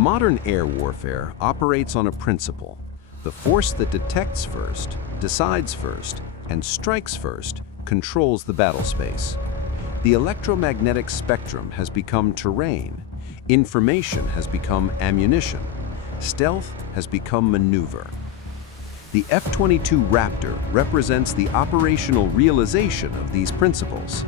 Modern air warfare operates on a principle: the force that detects first, decides first, and strikes first controls the battlespace. The electromagnetic spectrum has become terrain, information has become ammunition, stealth has become maneuver. The F-22 Raptor represents the operational realization of these principles.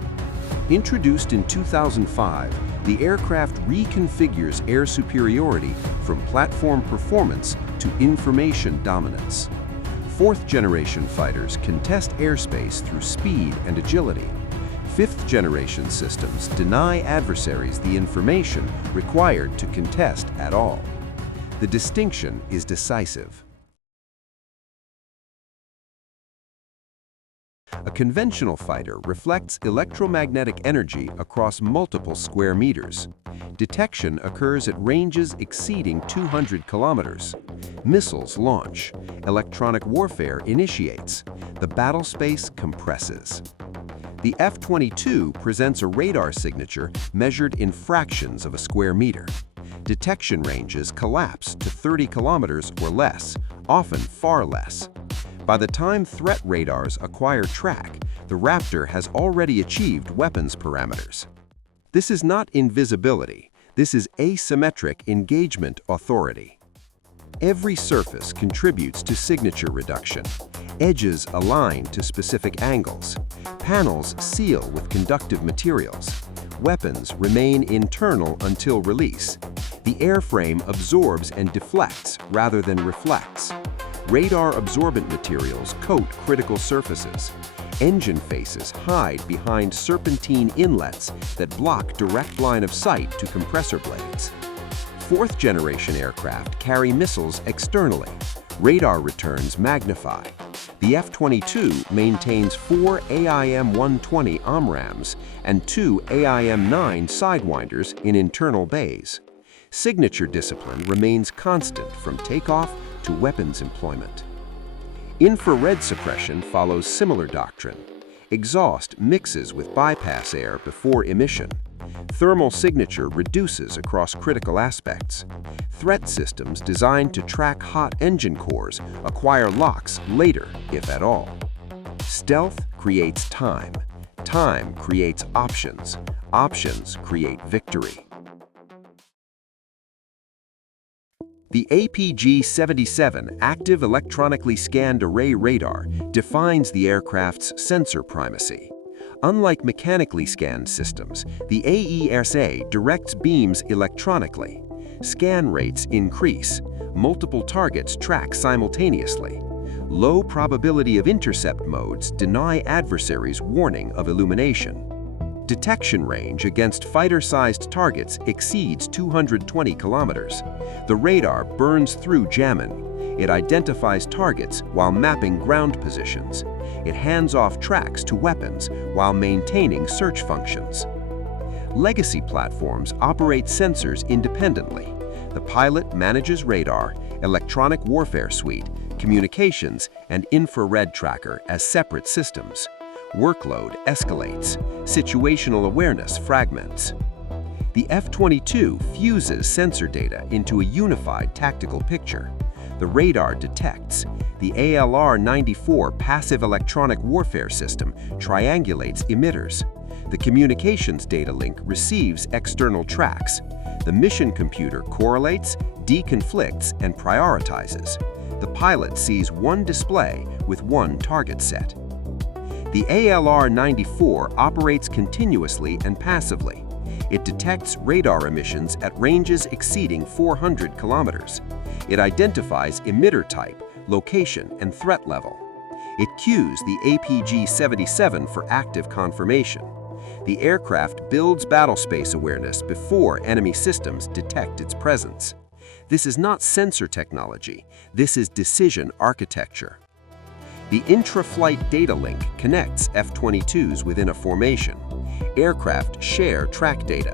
Introduced in 2005, the aircraft reconfigures air superiority from platform performance to information dominance. Fourth-generation fighters contest airspace through speed and agility. Fifth-generation systems deny adversaries the information required to contest at all. The distinction is decisive. A conventional fighter reflects electromagnetic energy across multiple square meters. Detection occurs at ranges exceeding 200 kilometers. Missiles launch. Electronic warfare initiates. The battlespace compresses. The F-22 presents a radar signature measured in fractions of a square meter. Detection ranges collapse to 30 kilometers or less, often far less. By the time threat radars acquire track, the Raptor has already achieved weapons parameters. This is not invisibility, this is asymmetric engagement authority. Every surface contributes to signature reduction. Edges align to specific angles. Panels seal with conductive materials. Weapons remain internal until release. The airframe absorbs and deflects rather than reflects. Radar-absorbent materials coat critical surfaces. Engine faces hide behind serpentine inlets that block direct line of sight to compressor blades. Fourth-generation aircraft carry missiles externally. Radar returns magnify. The F-22 maintains 4 AIM-120 OMRAMs and 2 AIM-9 Sidewinders in internal bays. Signature discipline remains constant from takeoff to weapons employment. Infrared suppression follows similar doctrine. Exhaust mixes with bypass air before emission. Thermal signature reduces across critical aspects. Threat systems designed to track hot engine cores acquire locks later, if at all. Stealth creates time. Time creates options. Options create victory. The APG-77 Active Electronically Scanned Array Radar defines the aircraft's sensor primacy. Unlike mechanically scanned systems, the AESA directs beams electronically. Scan rates increase. Multiple targets track simultaneously. Low probability of intercept modes deny adversaries warning of illumination. Detection range against fighter-sized targets exceeds 220 kilometers. The radar burns through jamming. It identifies targets while mapping ground positions. It hands off tracks to weapons while maintaining search functions. Legacy platforms operate sensors independently. The pilot manages radar, electronic warfare suite, communications, and infrared tracker as separate systems. Workload escalates. Situational awareness fragments. The F-22 fuses sensor data into a unified tactical picture. The radar detects. The ALR-94 passive electronic warfare system triangulates emitters. The communications data link receives external tracks. The mission computer correlates, deconflicts, and prioritizes. The pilot sees one display with one target set. The ALR-94 operates continuously and passively. It detects radar emissions at ranges exceeding 400 kilometers. It identifies emitter type, location, and threat level. It cues the APG-77 for active confirmation. The aircraft builds battlespace awareness before enemy systems detect its presence. This is not sensor technology. This is decision architecture. The intra-flight data link connects F-22s within a formation. Aircraft share track data.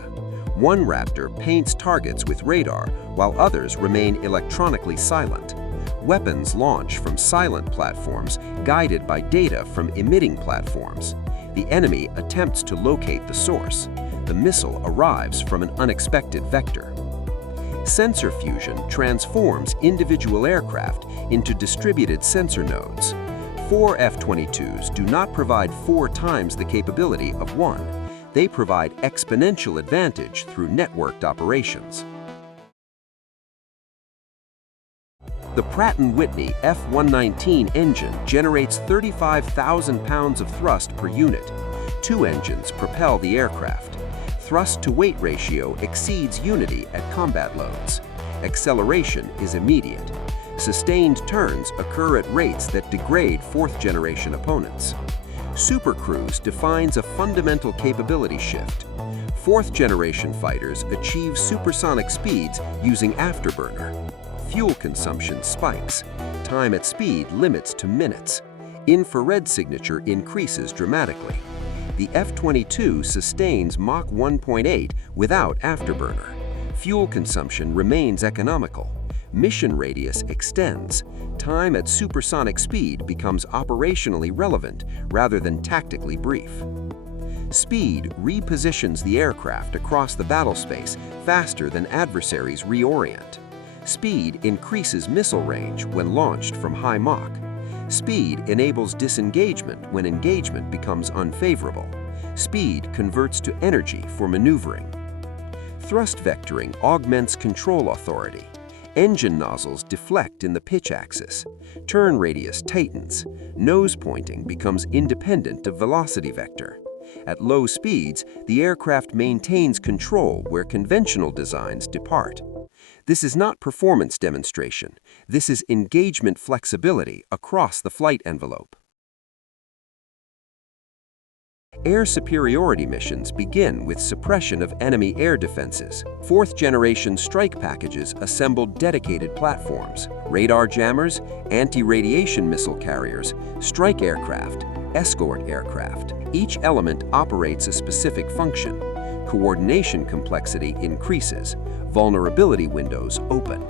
One Raptor paints targets with radar, while others remain electronically silent. Weapons launch from silent platforms, guided by data from emitting platforms. The enemy attempts to locate the source. The missile arrives from an unexpected vector. Sensor fusion transforms individual aircraft into distributed sensor nodes. 4 F-22s do not provide 4 times the capability of one. They provide exponential advantage through networked operations. The Pratt & Whitney F-119 engine generates 35,000 pounds of thrust per unit. 2 engines propel the aircraft. Thrust-to-weight ratio exceeds unity at combat loads. Acceleration is immediate. Sustained turns occur at rates that degrade 4th-generation opponents. Supercruise defines a fundamental capability shift. 4th-generation fighters achieve supersonic speeds using afterburner. Fuel consumption spikes. Time at speed limits to minutes. Infrared signature increases dramatically. The F-22 sustains Mach 1.8 without afterburner. Fuel consumption remains economical. Mission radius extends. Time at supersonic speed becomes operationally relevant rather than tactically brief. Speed repositions the aircraft across the battlespace faster than adversaries reorient. Speed increases missile range when launched from high Mach. Speed enables disengagement when engagement becomes unfavorable. Speed converts to energy for maneuvering. Thrust vectoring augments control authority. Engine nozzles deflect in the pitch axis. Turn radius tightens. Nose pointing becomes independent of velocity vector. At low speeds, the aircraft maintains control where conventional designs depart. This is not performance demonstration. This is engagement flexibility across the flight envelope. Air superiority missions begin with suppression of enemy air defenses. 4th-generation strike packages assembled dedicated platforms, radar jammers, anti-radiation missile carriers, strike aircraft, escort aircraft. Each element operates a specific function. Coordination complexity increases. Vulnerability windows open.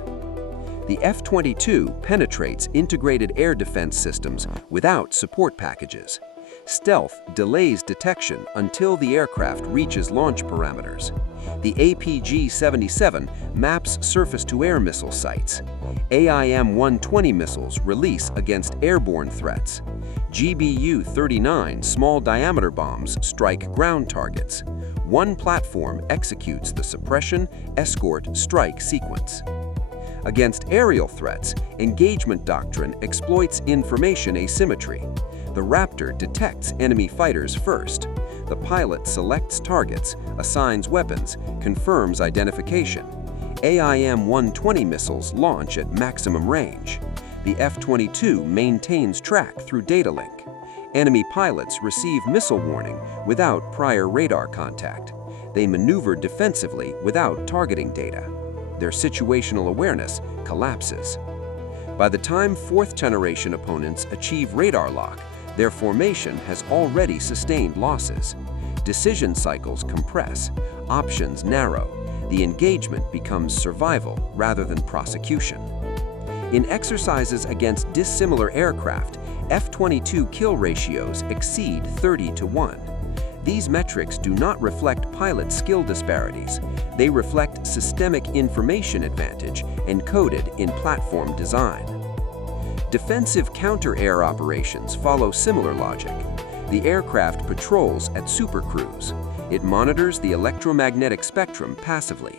The F-22 penetrates integrated air defense systems without support packages. Stealth delays detection until the aircraft reaches launch parameters. The APG-77 maps surface-to-air missile sites. AIM-120 missiles release against airborne threats. GBU-39 small-diameter bombs strike ground targets. One platform executes the suppression, escort, strike sequence. Against aerial threats, engagement doctrine exploits information asymmetry. The Raptor detects enemy fighters first. The pilot selects targets, assigns weapons, confirms identification. AIM-120 missiles launch at maximum range. The F-22 maintains track through data link. Enemy pilots receive missile warning without prior radar contact. They maneuver defensively without targeting data. Their situational awareness collapses. By the time 4th-generation opponents achieve radar lock, their formation has already sustained losses. Decision cycles compress, options narrow. The engagement becomes survival rather than prosecution. In exercises against dissimilar aircraft, F-22 kill ratios exceed 30-to-1. These metrics do not reflect pilot skill disparities. They reflect systemic information advantage encoded in platform design. Defensive counter-air operations follow similar logic. The aircraft patrols at supercruise. It monitors the electromagnetic spectrum passively.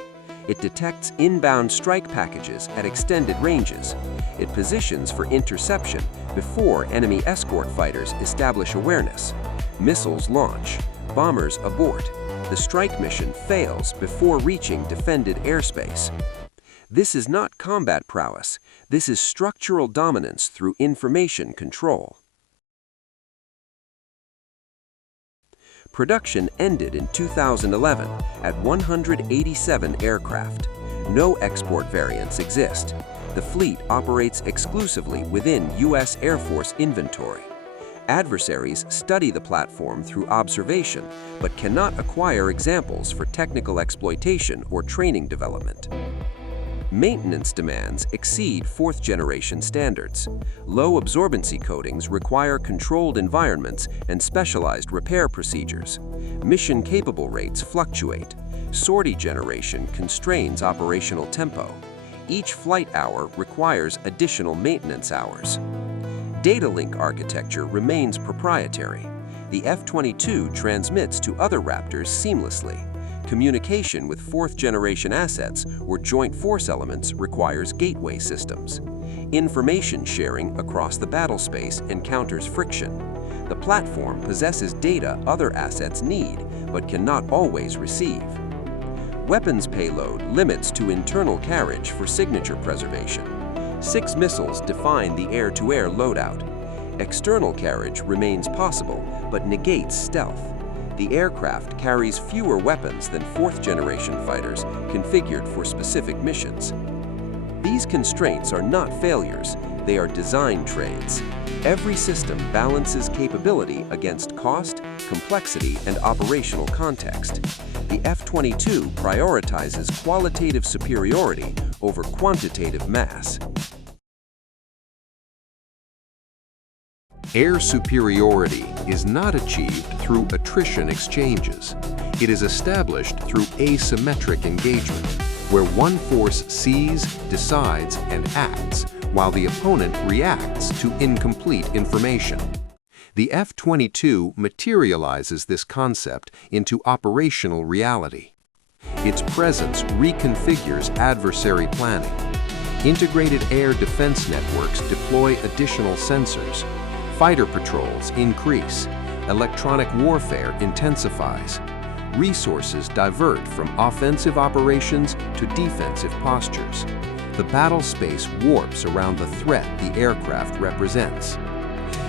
It detects inbound strike packages at extended ranges. It positions for interception before enemy escort fighters establish awareness. Missiles launch. Bombers abort. The strike mission fails before reaching defended airspace. This is not combat prowess. This is structural dominance through information control. Production ended in 2011 at 187 aircraft. No export variants exist. The fleet operates exclusively within U.S. Air Force inventory. Adversaries study the platform through observation, but cannot acquire examples for technical exploitation or training development. Maintenance demands exceed 4th-generation standards. Low absorbency coatings require controlled environments and specialized repair procedures. Mission-capable rates fluctuate. Sortie generation constrains operational tempo. Each flight hour requires additional maintenance hours. Data link architecture remains proprietary. The F-22 transmits to other Raptors seamlessly. Communication with fourth-generation assets or joint force elements requires gateway systems. Information sharing across the battlespace encounters friction. The platform possesses data other assets need, but cannot always receive. Weapons payload limits to internal carriage for signature preservation. 6 missiles define the air-to-air loadout. External carriage remains possible, but negates stealth. The aircraft carries fewer weapons than fourth-generation fighters configured for specific missions. These constraints are not failures, they are design trades. Every system balances capability against cost, complexity, and operational context. The F-22 prioritizes qualitative superiority over quantitative mass. Air superiority is not achieved through attrition exchanges. It is established through asymmetric engagement, where one force sees, decides, and acts, while the opponent reacts to incomplete information. The F-22 materializes this concept into operational reality. Its presence reconfigures adversary planning. Integrated air defense networks deploy additional sensors. Fighter patrols increase. Electronic warfare intensifies. Resources divert from offensive operations to defensive postures. The battle space warps around the threat the aircraft represents.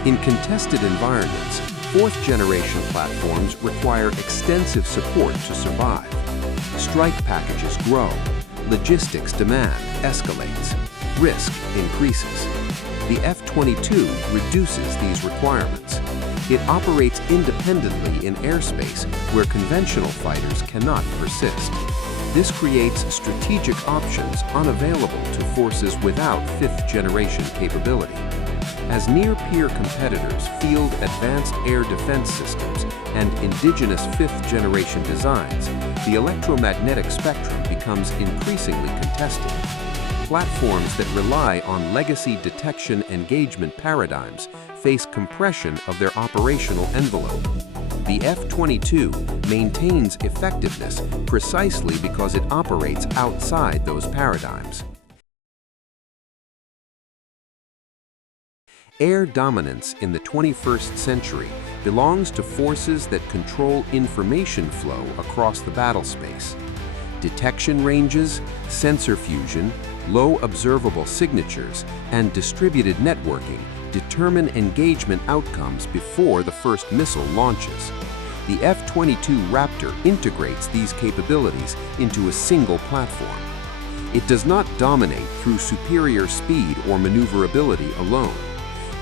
In contested environments, fourth-generation platforms require extensive support to survive. Strike packages grow. Logistics demand escalates. Risk increases. The F-22 reduces these requirements. It operates independently in airspace where conventional fighters cannot persist. This creates strategic options unavailable to forces without fifth-generation capability. As near-peer competitors field advanced air defense systems and indigenous fifth-generation designs, the electromagnetic spectrum becomes increasingly contested. Platforms that rely on legacy detection engagement paradigms face compression of their operational envelope. The F-22 maintains effectiveness precisely because it operates outside those paradigms. Air dominance in the 21st century belongs to forces that control information flow across the battlespace. Detection ranges, sensor fusion, low observable signatures, and distributed networking determine engagement outcomes before the first missile launches. The F-22 Raptor integrates these capabilities into a single platform. It does not dominate through superior speed or maneuverability alone.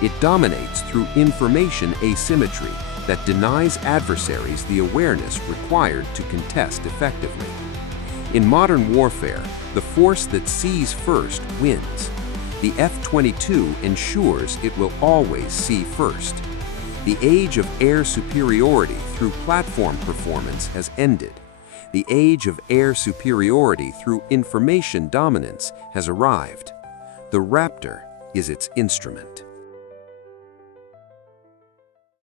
It dominates through information asymmetry that denies adversaries the awareness required to contest effectively. In modern warfare, the force that sees first wins. The F-22 ensures it will always see first. The age of air superiority through platform performance has ended. The age of air superiority through information dominance has arrived. The Raptor is its instrument.